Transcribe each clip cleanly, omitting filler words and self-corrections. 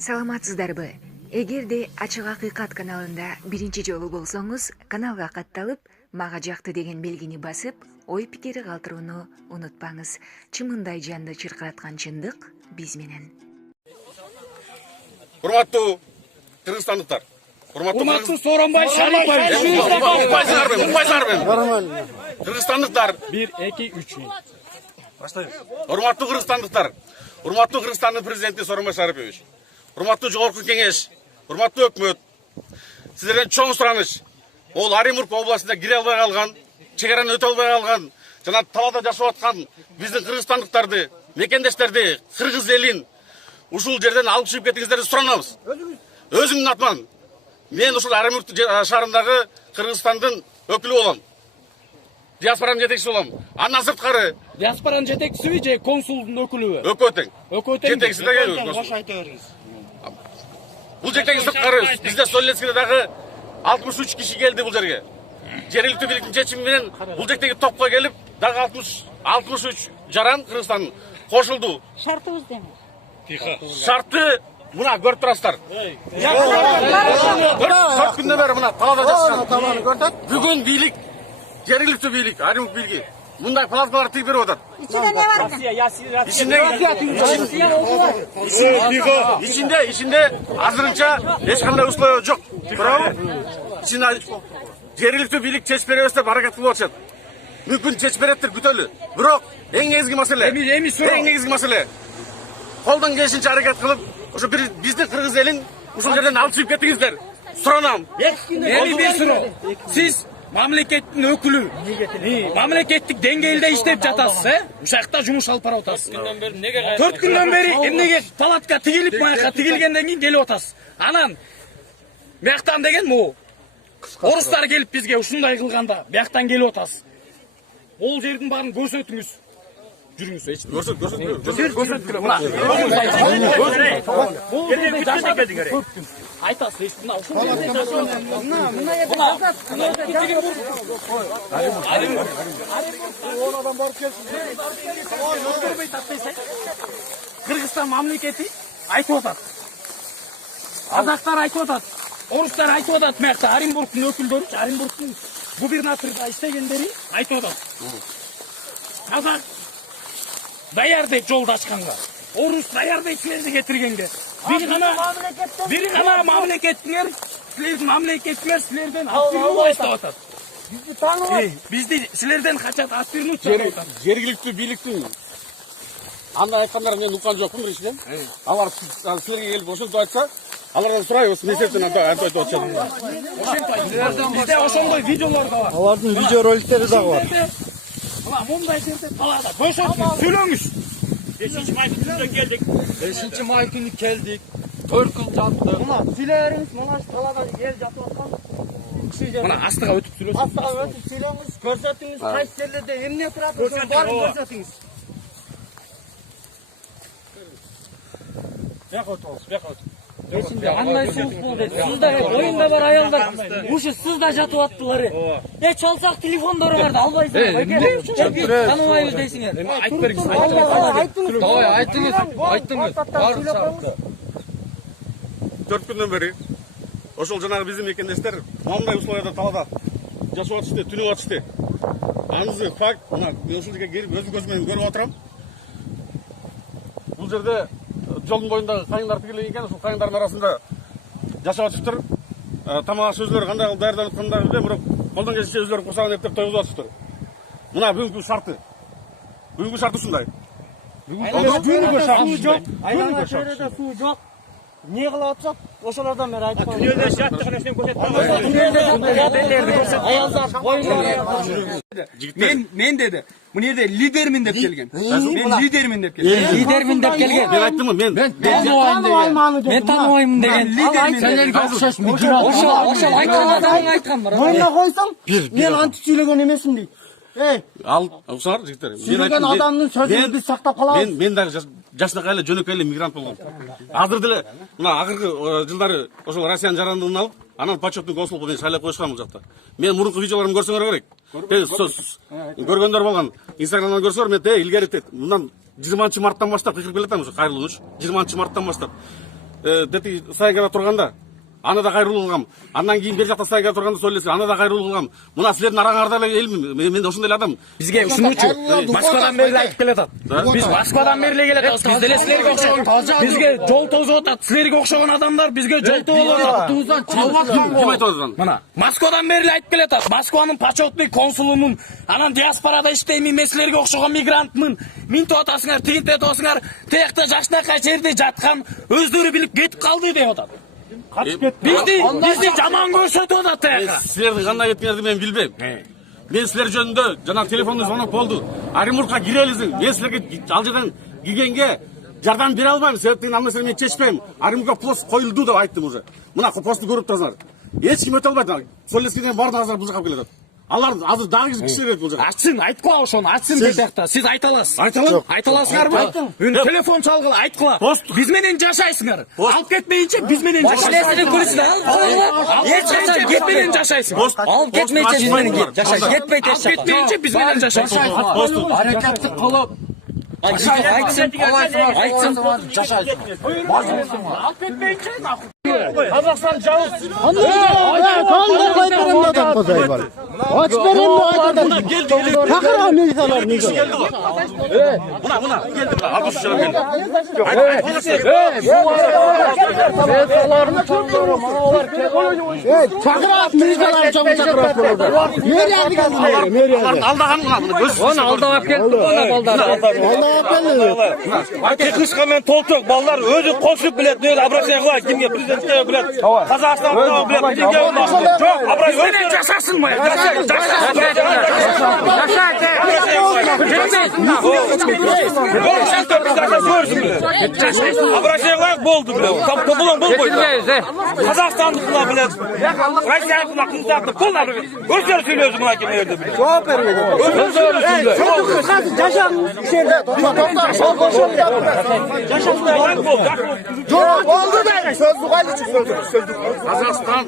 Саламатсыздарбы? Эгерде Ачык Акыйкат каналында биринчи жолу болсоңуз, каналга катталып, мага жакты деген белгини басып, ой пикири калтырууну унутпаңыз. Чымындай жанды чыркыраткан чындык биз менен. Урматтуу кыргызстандыктар, урматтуу Сооронбай Шарипович, кыргызстандыктар 1-2-3 баштайбыз. Урматтуу кыргызстандыктар, урматтуу Кыргызстандын президенти Сооронбай Шарипович, урматтуу жогорку кеңеш, урматтуу өкмөт, сиздерден чоң сураныч. Ол Оренбург областында кире албай калган, чегараны өтө албай калган, жана талаада жашап аткан биздин кыргызстандыктарды, мекендештерди, кыргыз элин ушул жерден алып чыгып кетиңиздерди суранабыз. Өзүмдүн атыман мен ушул Оренбург шаарындагы Кыргызстандын өкүлү болом. Диаспоранын жетекчиси болом. Андан сырткары диаспоранын жетекчисиби же консулдун өкүлүбү? Өкөө тең. Жетекчиси да келип. Кош айта бериңиз. Бул жердеги сырткары бизде Солецкийде дагы 63 киши келди бул жерге. Жергиликтүү бийликтин чечими менен бул жердеги топко келип, дагы 63 жаран Кыргызстан кошулду. Шартыбыз деме. Шарты мына көрүп турасыздар. 4 күндөн бери мына талаада жашаган. Бүгүн бийлик, жергиликтүү бийлик, Оренбург бийлиги мындай палаткалар тигип берип атат. İçinde ne var? İçinde азырынча эч кандай условия жок. Бирок ичинде жергиликтүү бийлик чечип беребиз деп аракет кылып атышат. Мүмкүн чечип береттир, күтөлү. Бирок эң негизги маселе колдон келишинче аракет кылып, ошо биздин кыргыз элин ушул жерден алып чыгып кетиңиздер. Суранам. Эми бир суроо. Сиз мамлекеттин өкүлү, мамлекеттик деңгээлде иштеп жатасыз, ушакта жумуш алып барып атасыз. 4 күндөн бери эмнеге палатка тигилип, маяка тигилгенден кийин келип атасыз. Анан бияктан деген могу орустар келип бизге ушундай кылганда бияктан келип атасыз. Ол жердин баарын көрсөтүңүз. Жүрүңүз, эч көрсөткүлө. Мына. Айтасыз, эч мына ушул жерде Кыргызстан мамлекети айтып атат. Казактар айтып атат. Орустар айтып атат, мыякта Оренбургдун өкүлдөрү, Оренбургдун губернаторда иштегендери айтып атат. Казак даяр деп жолду ачканга, орус даяр деп силерди кетиргенге. Бир гана мамлекеттиңер, силердин мамлекеттиңер силерден аттыруу айтып атат. Бизди тааныбайт. Бизди силерден качат, аттыруу чыгып атат. Жергиликтүү бийликтин андай айткандарын мен уккан жокмун биринчиден. Алар силерге келип ошентип айтса, алардан сурайбыз, эмне себептен антип атышат. Бизде ошондой видеолор да бар. Алардын видео роликтери дагы бар. Мына мындай жерде талаада бөшөтүңүз, сүйлөңүз. 5 май күнү келдик. 4 күн жаттык. Мына сүйлөңүз, мына талаада ел жатып аткан. Мына астыга өтүп сүйлөсүңүз. Астыга өтүп сүйлөңүз, көрсөтүңүз, кайсы жерлерде эмне турат, ошону баарын көрсөтүңүз. Андай суық болды. Сызда ойында бар аялдар. Ушу сызда жатып аттылар. Чалсак телефондорыңарды албайсыңар. Танымайбыз дейсиңер. Айтып бериңиз. Айттыңыз. 4 күндөн бери ошол жанагы биздин мекендештер мындай условияда талаада жашап атышты, түнөп атышты. Анысы факт, мына мен ушул жерге келип өз көзүм менен көрүп атырам. Бул жерде жолдун боюндагы кайыңдар тигилген экен, ушул кайыңдардын арасында жашап атыштыр. Тамак аш өзлөрү кандай кылып даярданып аткандарын билбейм, бирок колдон келишинче өзлөрү курсагын эптеп тойгузуп атыштыр. Мына бүгүнкү шарты ушундай. Бүгүнкү шарты жок. Айлана жерде суу жок. Не кылып атышат? Ошолордон бери айтып атам. Түнөлдө жаттыгын эчтен көрсөтөм. Мен деди. Мына жерде лидермин деп келген. Мен лидермин деп келген. Лидермин деп келген. Мен айттыммы? Мен Мен тааныбаймын деген. Сендерге окшош мигрант. Ошол айткан адамың айткан бар. Мойнуна койсоң, мен антип сүйлөгөн эмесмин дейт. ал уксаңар жигиттер. Сүйлөгөн адамдын сөзүн биз сактап калабыз. Мен дагы жашынакай эле жөнөкөй эле мигрант болгом. Азыр деле мына акыркы жылдары ошол Россиянын жарандыгын алып, анан почетный консул менен шайлап коюшкан бул жакта. Мен мурунку видеолорумду көрсөңөр керек. Көргөндөр болгон. Инстаграмдан көрсөңөр, мен илгери мындан 20 марттан баштап кыйкырып келатам ушу кайрылуу үч. 20 марттан баштап. дети сайгара турганда аны да кайрылуу кылгам. Андан кийин бер жакта сайгара турганда сөйлөсө, аны да кайрылуу кылгам. Мына силердин араңарда эле элмин. Мен ошондой эле адам. Бизге ушунучу Москвадан бери айтып келатат. Биз Москвадан бери келатабыз. Биз деле силерге окшогон. Бизге жол тозуп атат. Силерге окшогон адамдар бизге жол тоолуп атат. Туздан чалып аткан го. Ким айтып атат? Мына Москвадан бери айтып келатат. Москванын почетный консулумун, анан диаспорада иштеймин, мен силерге окшогон мигрантмын. Минтип атасыңар, тигинтип атасыңар. Тиякта жакшынакай жерде жаткан өздөрү билип кетип калды деп атат. Бизди жаман көрсөтүп атат тияка. Силердин кандай кеткениңерди мен билбейм. Мен силер жөнүндө жана телефондон звонок болду. Оренбургка кире элесиң. Мен силерге ал жерден киргенге жардам бере албайм. Себептен ал нерсени мен чечпейм. Оренбургка пост коюлду деп айттым уже. Мына посту көрүп турасыңар. Эч ким өтө албайт. Сөйлескенден баардыгыңар бужакап келатат. Алар азыр дагы кишилер бул жерде. Ачсын, айткыла ошону, ачсын бул жакта. Сиз айта аласыз. Айта алам. Айта аласыңарбы? Телефон чалгыла, айткыла. Биз менен жашайсыңар. Алып кетмейинче биз менен жашайсыңар. Эч качан кетмейин жашайсың. Алып кетмейинче биз менен жашайсың. Кетпейт эч жакка. Кетмейинче биз менен жашайсың. Аракетти кылып Айтсын. жашайсың. Алып кетмейинче Казакстан жабыс. Aç verin bu adamı. Takır meyzalar meyza. Mına geldi. Abi şu geldi. Meyzalarını tanıyorum. Takır meyzalar çok takır. Nereye geldi? Nereye? Aldagan mı bunu? Göz. Onu aldап кетти ona балдар. Vallahi Kışka men toltuk ballar özü koşup bilet ne обращение кылат кимге президентке билет Казакстанга билет кимге жок Менен жашасынбы? обращение кылат болду билет тополон болбойт казакстандыкла билет россиялыктар кыздарты полна өздөрү сүйлөсүн мына ким жерде билет жооп бербейт өздөрү Казакстан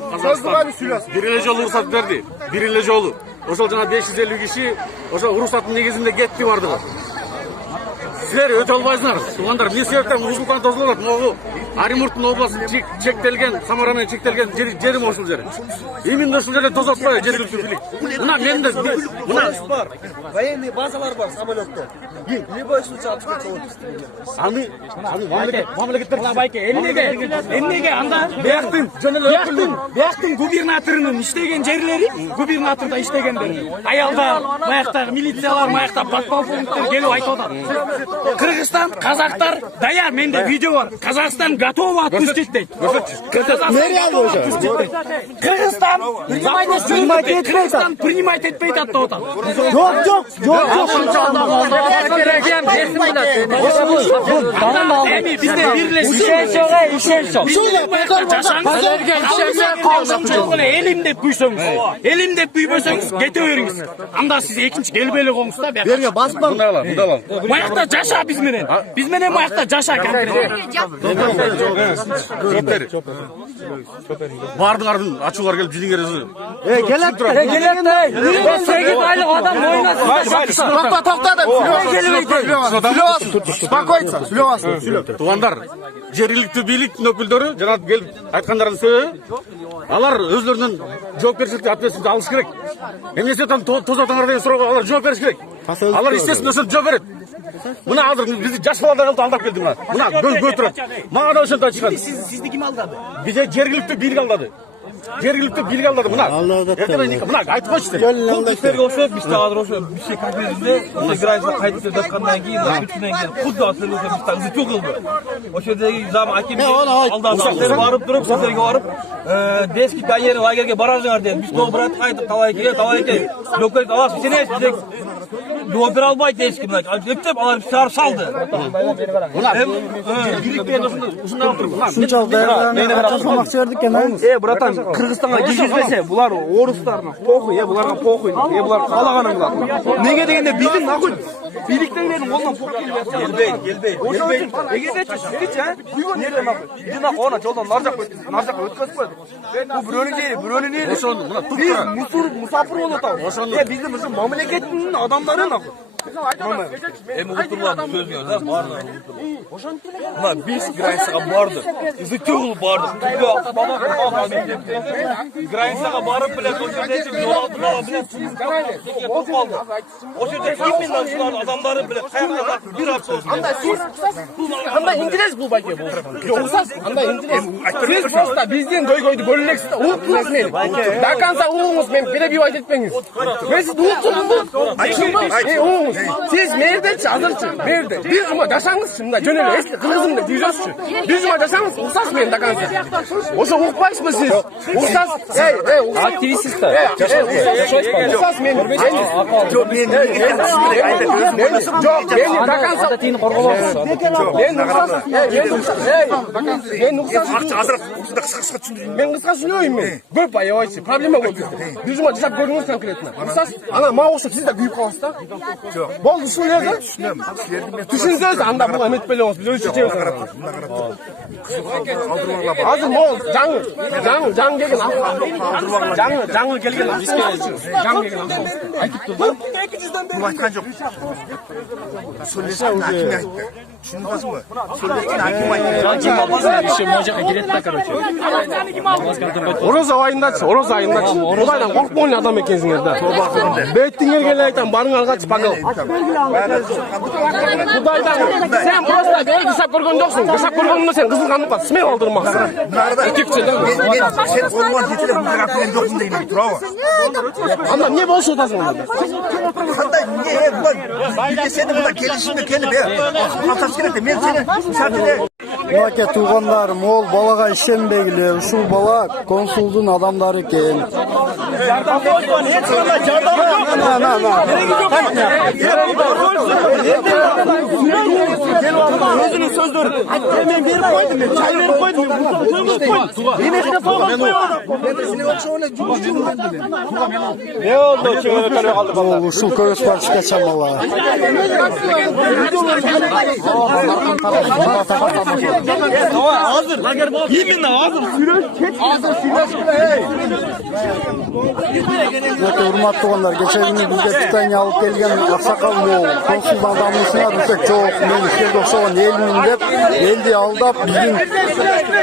бир эле жолу уруксат берди. Бир эле жолу. Ошол жана 550 киши ошол уруксаттын негизинде кетти бардыгы. Силер өтө албайсыңар. Туугандар, эмне себептен ушункан тосулуп атат? Могу Оренбургдун областу чектелген, Самара менен чектелген жерим ошол жер. Именно ошол жерде тосуп атпайбы жергиликтүү бийлик? Мына менде мына бар. Военный базалар бар самолетто. Любой случай алып кетип аны мамлекеттер Байке, эмнеге анда бияктын губернаторунун иштеген жерлери, губернаторда иштегендер. Аялдар, баяктагы милициялар, баякта подполковниктер келип айтып атат. Кыргызстан, казактар даяр, менде видео бар. Казакстан готова отпустить дейт. Кыргызстан принимать этпейт деп атат. Yok. Эми бизде бирлешип элим деп күйсөңүз, элим деп күйбөсөңүз кете бериңиз. Анда сиз экинчи келбей эле коңуз да. Berge basma. мында Жаша биз менен баякта жаша бардыңардын ачуулар келип жидиңер өзү. Gelip. 8 айлык адам мойнына Toxta. Туугандар, жергиликтүү бийликтин өкүлдөрү жана келип айткандардын себеби алар өзлөрүнүн жоопкерчиликти ответственность алыш керек. Эмне себептен тосуп атаңар деген суроого алар жооп бериш керек. Алар естесин өсөп жооп берет. Мына азыр бизди жаш балдар алдап келди мына. Мына көз турат. Мага да ошентип айтышкан. Сизди ким алдады? Бизде жергиликтүү бийлик алдады. Жергиликтүү бийлик алдады мына. Мына айтып койчу сен. Сіздерге окшоп бизде азыр ошо бишке конференцияда граница кайтып жаткандан кийин 3 күнөн кийин кудда сіздерге бизде изучу кылды. Ошол жердеги зам аким алдап барып туруп сіздерге барып детский пионер лагерге барасыңар деп биз тогу брат айтып талайке лөкөт аласыз сен дедик. Жооп бере албайт эч ким. Эптеп алар чыгарып салды. Şunçal dayanlarını açılmak isterdik ya. Братан, Кыргызстанга киргизбесе, булар орустарына похуй, буларга похуй. Булар каалаганын кылат. Неге дегенде биздин нахуй бийликтегилердин колунан пок келип жатса, келбейт. Эгерде чечсечи, бүгүн жерде нахуй. Бизин она жолдон нар жакка өткөзүп коет. Бул бирөөнүн жери, бирөөнүн ели. Ошону мына туп Биз тура. мусапыр болуп атабыз. Биздин мамлекеттин адамдары нахуй. Эми утурлардын сөзүңөр да барды. Мына 5 границага барды. Изөтө кылып барды. Границага барып билет, о жерде жол алдылар билет. О жерде именно ушулар адамдары билет, каякта бир апта болсун. Анда сиз анда интерес бул байке бул. Жоксыз анда интерес. Сиз просто бизден көйгөйдү бөлөлексиз да. Уктуңуз мени. До конца угуңуз, мен перебивать этпеңиз. Мен сизди уктумун. Угуңуз. Сиз мердечи азырчы, мерде. Бир жума жашаңызчы, мында жөн эле эски кыргызымды тийжөсчү. Бир жума жашаңыз, уксас мен до конца. Ошо укпайсызбы сиз? Уксас, активистсиз да. Уксас мен. Жок, мен до конца тиин корголосуз. Мен уксас, мен уксас. Азыраак кыска түшүндүрүң. Мен кыска сүйлөйм мен. Көп аябайчы, проблема көп. Бир жума жашап көрүңүз конкретно. Уксас, ана мага окшоп сиз да күйүп каласыз да. Болду, түшүнөсүз? Түшүнсөз анда бул эметпелеңиз, биз өлчөтөбүз. Азыр могул жаңы келген жаңы келген айтыптыр да. Бул айткан жок. Сөйлөсөң аким айтты. Түшүнбөсүңбү? Сөйлөсөң аким айтты. Еще можака келет да, короче. Ороза айындачы. Кудайдан коркпогон адам экенсиңер да. Беттиң келгенде айтам, барыңар качып багыл. Кудайдан сен просто бери кысап көргөн жоксуң. Кысап көргөндө сен кызылганып смел алдырмаксың. Сен олман жетелеп мына аким жокмун дейм, турабы? Анда эмне болуп атасың анда? Кандай эмне бул? Бизде сени мына келишимде келип, калтырып керек. Мен сени шартыда Мынакей туугандар мол балага ишенбегиле, ушул бала консулдун адамдары экен. Өзүнүн сөздөрү. Мен берип койдум, чай берип койдум. Эместе согуп Бул ушул көз карашка чамала. Азыр, именно азыр сүрөш, азыр сүрөш. Өтө урматтуу туугандар, кече күнү бизге питание алып келген аксакал могул консул адамысына десек жок, мен силерге окшогон элмин деп, элди алдап, биздин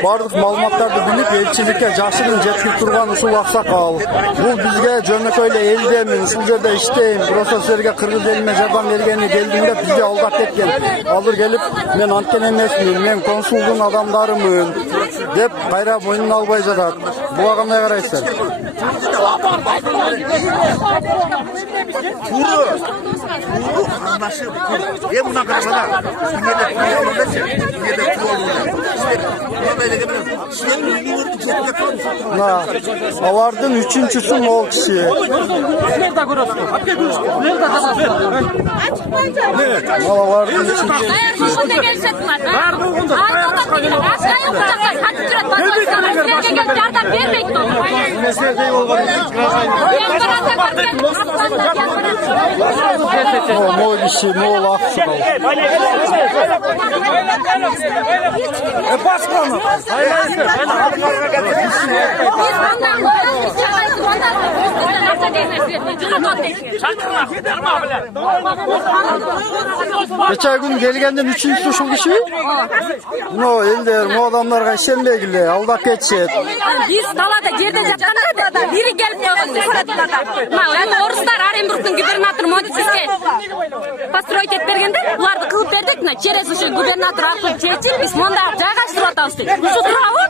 бардык маалыматтарды билип, элчиликке жашырын жеткирип турган ушул аксакал. Бул бизге жөнөкөй эле элдемин, ушул жерде иштейм, просто силерге кыргыз элине жардам бергени келдим деп бизди алдап кеткен. Азыр келип, мен анткен эмесмин, мен консулдун адамдарымын деп кайра мойнун албай жатат. Буга кандай карайсыздар? мына карабада. Алардын үчүнчүсү могул киши. Могул киши, могул аксакал. Geçen gün gelgenden üçüncüsü uşul kişi? No, elder, bu adamlarga işenbegile, aldap geçet. Biz dalada жерде жатканда бири келип койгон орустар Оренбургдун губернатору Модициске построить этип бергенде буларды кылып бердик, через ушу губернатор аркылуу чечип биз монда жайгаштырып атабыз дейт. Ушу туурабы?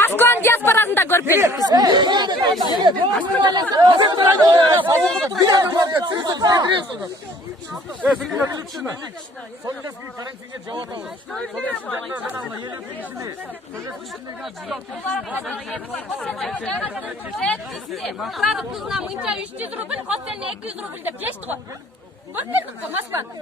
Москванын диаспорасында көрүп келдик биз. Кыргыз тузуна мынча 300 рубль, хостелине 200 рубль деп жешти го. Көрдүңүз го Москваны?